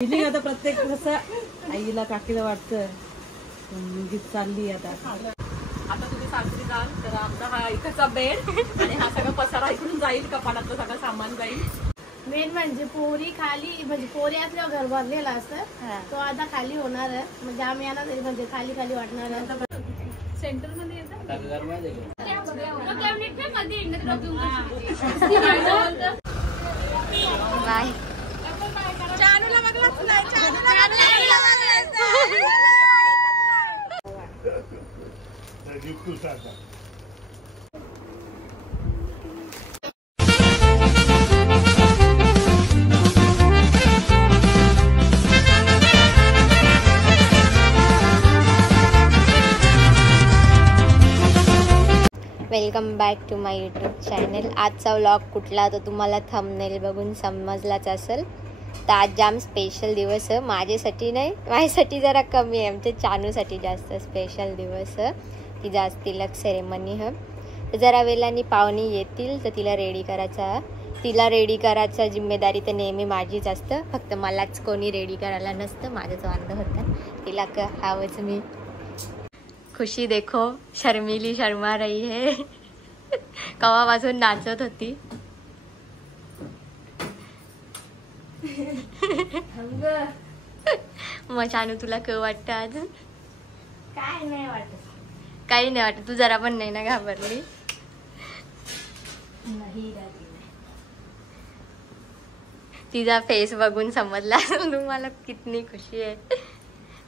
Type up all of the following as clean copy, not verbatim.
Feeling आता प्रत्येक कसं आईला काकीला वाटतं मुलगी चालली आता तुम्ही सासरी जाल तर आमचा हा इकडचा बेड आणि हा सगळा पसारा इकडून जाईल, कपाटातलं सगळं सामान जाईल. मेन म्हणजे पोरी खाली, म्हणजे पोरी असल्यावर घर भरलेला असतं, तो आता खाली होणार आहे. म्हणजे आम्ही येणार म्हणजे खाली खाली वाटणार आहे. सेंटर मध्ये येतं welcome back to my YouTube channel. आजचा व्लॉग कुठला तर तुम्हाला थंबनेल बघून समजलाच असेल. तर आज जाम स्पेशल दिवस आहे माझ्यासाठी, नाही माझ्यासाठी जरा कमी आहे, आमच्या चानूसाठी जास्त स्पेशल दिवस. ती जास्त तिलक सेरेमनी आहे. तर जरा वेळाने पाहुणे येतील तर तिला रेडी करायचा जिम्मेदारी तर नेहमी माझीच असतं. फक्त मलाच कोणी रेडी करायला नसतं, माझंच वांद होतं. तिला हवंच मी. खुशी देखो शर्मिली शर्मा रही है. कवापासून नाचत होती. मग चानू तुला काय वाटतं आज? काय नाही वाटत. काही नाही वाटत. तू जरा पण नाही ना घाबरली? नाही. तिचा फेस बघून समजला असेल तुम्हाला किती खुशी आहे.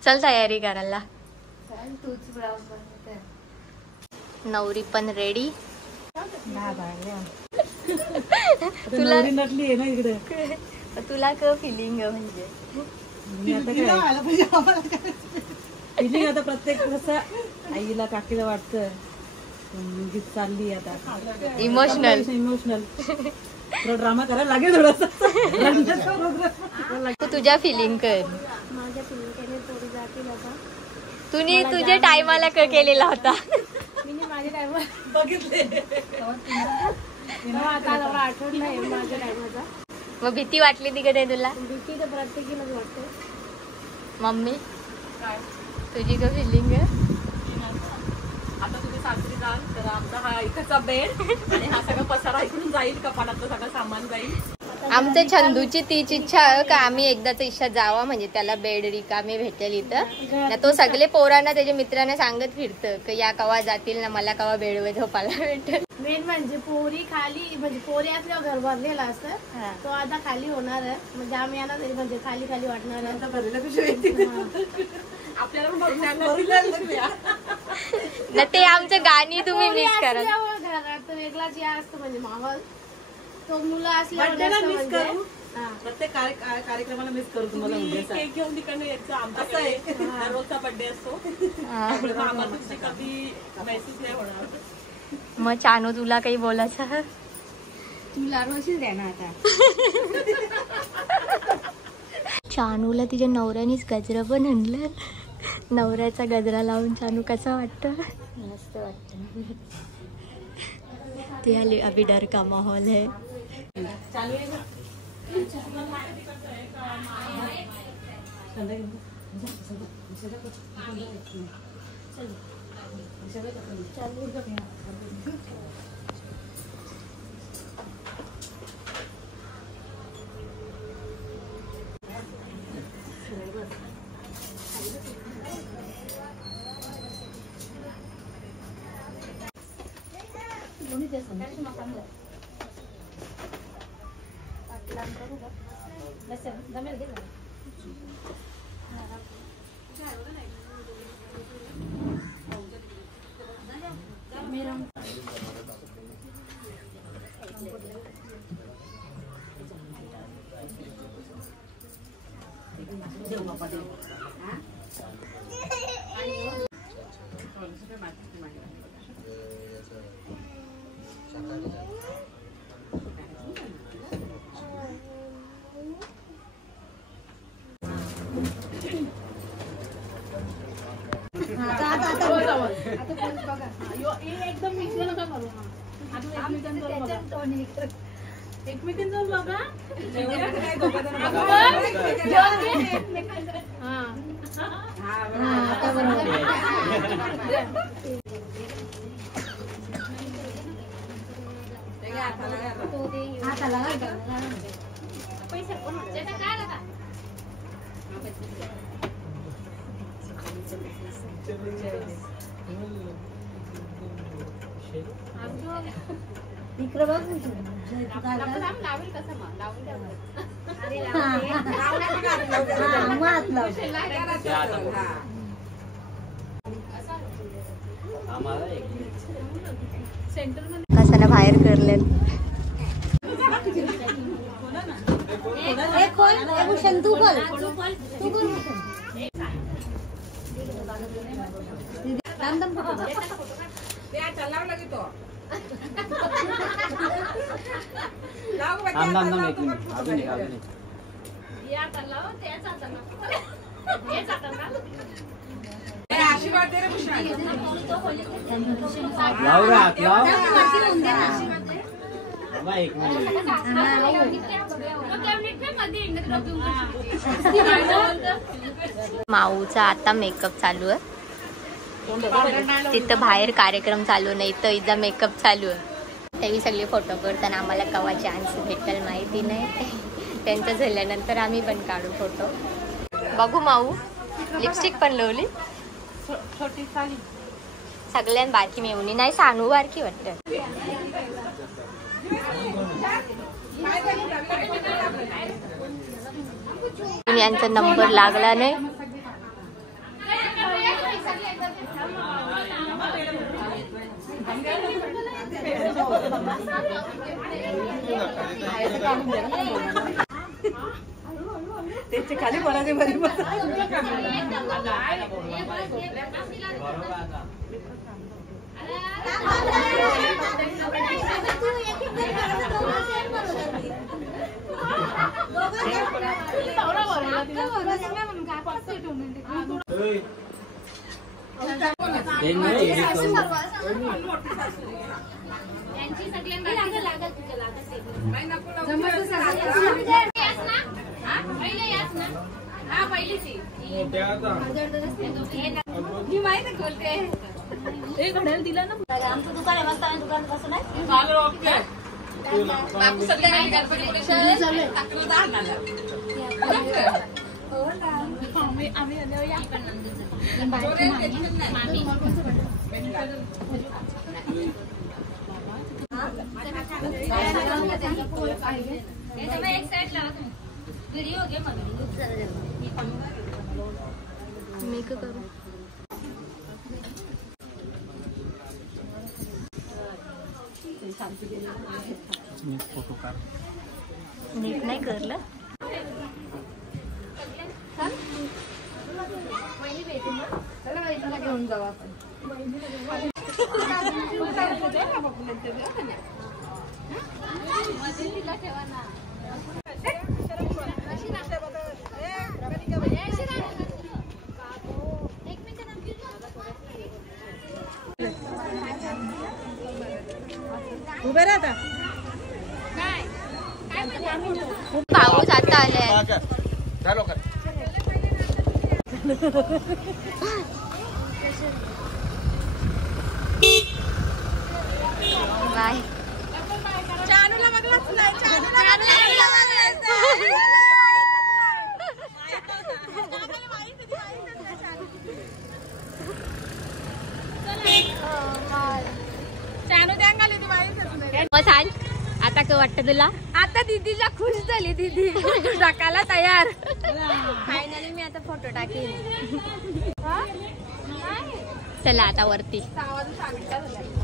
चल तयारी करायला. तूच नवरी पण रेडी. तुला नटली आहे ना इकडे. तुला काय फिलिंग आहे म्हणजे? फिलिंग आता प्रत्येक कसं आईला काकीला वाटतं मुलगी चालली आता. इमोशनल ड्रामा करायला लागेल थोडासा. तुझ्या फिलिंग कर. माझ्या पिल्लीकडे पोरी जातील आता. तुम्ही तुझ्या टायमाला केलेला होता. मी माझ्या टायमाला बघितले. आता आठवण नाही माझ्या टायमाचा. मग भीती वाटली ती कधी तुला? भीती तर प्रत्येकीलाच वाटते. मम्मी तुझी काय फिलिंग आहे? आता तुम्ही सासरी जाल तर आमचा हा इकडचा बेड आणि हा सगळा पसारा इकडून जाईल, कपाटातलं सगळं सामान जाईल. आमच्या छंदूची तीच इच्छा आहे का आम्ही एकदाच इच्छा जावा, म्हणजे त्याला बेड रिकामी भेटेल इथं. तो सगळे पोरांना त्याच्या मित्रांना सांगत फिरतं की या कवा जातील ना, मला कवा बेडवर झोपायला भेटेल. मेन म्हणजे पोरी खाली, म्हणजे पोरी असल्यावर घर भरलेला असतं, तो आता खाली होणार आहे. म्हणजे आम्ही येणार म्हणजे खाली खाली वाटणार आहे. आपल्याला ना ते आमचं गाणी तुम्ही मिस करा. घरात वेगळाच या असतं म्हणजे माहोल. तो मुलं असल्यावर मिस करू, प्रत्येक कार्यक्रमाला मिस करू तुम्हाला. केक घेऊन तिकडनं यायचं. आमचा दररोजचा बर्थडे असतो. आम्हाला तुमची कधी मेसेज नाही होणार. मग चानू तुला काही बोलायचं? तुला रोशीच द्या ना आता. चानूला तिच्या नवऱ्यानेच गजरा पण आणलं. नवऱ्याचा गजरा लावून चानू कसं वाटतं? मस्त वाटतं. ते आली अभी डर का माहौल है. एकदम मिक्स नका करू. एकमेकांचं बघा. इकडे बघ कसं ना बाहेर करले तू बोल माऊचा आता मेकअप चालू आहे. तिथं बाहेर कार्यक्रम चालू नाही तर इथं मेकअप चालू आहे. तेही सगळे फोटो करताना आम्हाला केव्हा चान्स भेटेल माहिती नाही. त्यांचं झाल्यानंतर आम्ही पण काढू फोटो. बघू माऊ लिपस्टिक पण लावली छोटी साडी सगळ्यां बारकी मेवणी नाही सानू बारकी वाटतं. यांचा नंबर लागला नाही. त्याचे खाली बराचे बरी घड्याळ दिला ना. आमचं दुकान आहे मस्त. दुकान कसं नाही मी करू नीट नाही करलं. घेऊन जाऊ आपण. उभे राहता पाऊस आता आलाय. बाय. मग सांग आता काय वाटतं तुला? आता दीदीला खुश झाली. दीदी टाकायला तयार. फायनली मी आता फोटो टाकेन. चला आता वरती.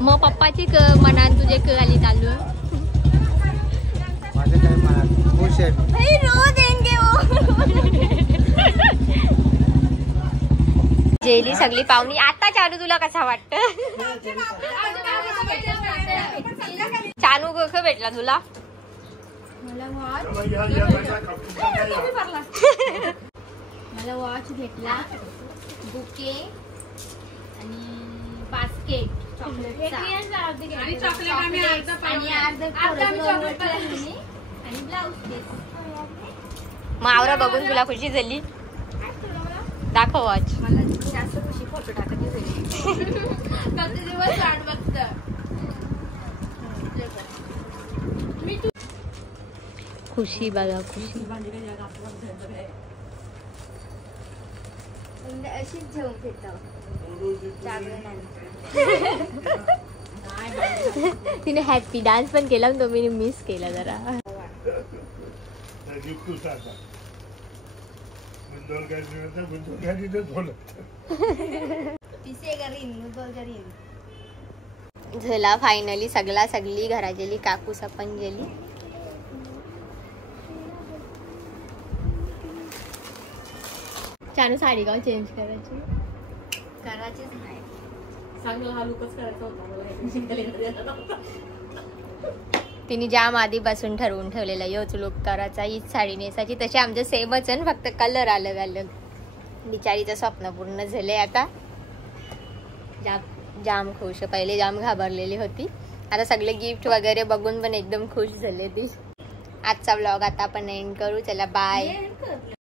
मग पप्पाची मनात तुझे खाली चालू आहे. जेली सगळी पाहुणी. आता चानू तुला कसा वाटत? चानू कसं भेटला तुला? मला वॉच भेटला, बुके आणि बास्केट एक रियांचा अर्धी आणि घ्यायची. चॉकलेट आम्ही अर्ध आणि अर्धा chocolate पाहिजे. आणि ब्लाऊज पीस. मावरा बघून तुला खुशी झाली. दाखव वॉच. मला जास्त खुशी फोटो टाकते झाली. किती दिवस वाट बघतं. खुशी बघा खुशी. अशीच घेऊन फिरतो. तिने हॅपी डान्स पण केला तो मी मिस केला जरा. झाला फायनली सगळी घरा गेली. काकू सपन गेली. चानू साडी गाव चेंज करायची. करायचीच नाही. चांगला हा लुकच करायचा होता मला. तिने जाम आधीपासून ठरवून ठेवलेला योच लुक करायचा, हीच साडी नेसायची. तशी आमचं सेमच आहे, फक्त कलर अलग अलग. बिचारीचं स्वप्न पूर्ण झालंय आता. जाम खुश. पहिले जाम घाबरलेली होती, आता सगळे गिफ्ट वगैरे बघून पण एकदम खुश झाले ती. आजचा व्लॉग आता आपण एंड करू. चला बाय.